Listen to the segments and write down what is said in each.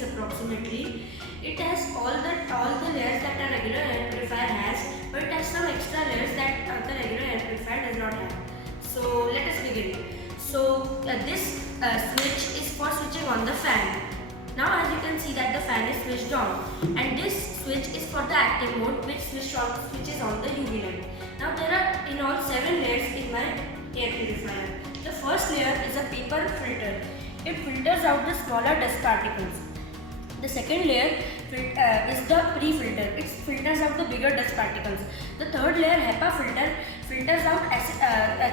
is approximately. It has all the layers that a regular air purifier has, but it has some extra layers that the regular air purifier does not have. So let us begin. So this switch is for switching on the fan. Now as you can see that the fan is switched on, and this switch is for the active mode, which switches on the UV light. Now there are in all 7 layers in my air purifier. The first layer is a paper filter. It filters out the smaller dust particles. The second layer is the pre-filter. It filters out the bigger dust particles. The third layer, HEPA filter, filters out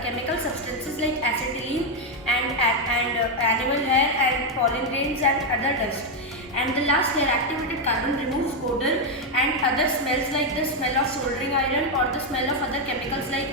chemical substances like acetylene and animal hair and pollen grains and other dust. And the last layer, activated carbon, removes odor and other smells like the smell of soldering iron or the smell of other chemicals like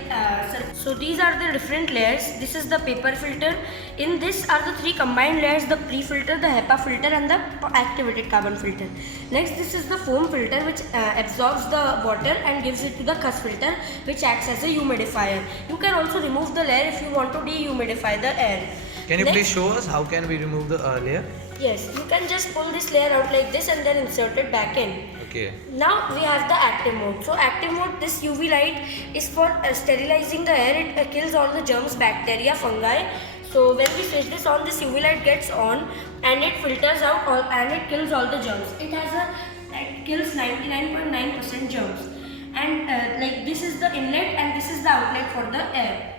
So these are the different layers. This is the paper filter. In this are the 3 combined layers: the pre-filter, the HEPA filter and the activated carbon filter. Next, this is the foam filter, which absorbs the water and gives it to the cuss filter, which acts as a humidifier. You can also remove the layer if you want to dehumidify the air. Can you please show us how can we remove the layer? Yes, you can just pull this layer out like this and then insert it back in. Okay. Now we have the active mode. So active mode, this UV light is for sterilizing the air. It kills all the germs, bacteria, fungi. So when we switch this on, this UV light gets on and it filters out all and it kills all the germs. It kills 99.9% germs. And like this is the inlet and this is the outlet for the air.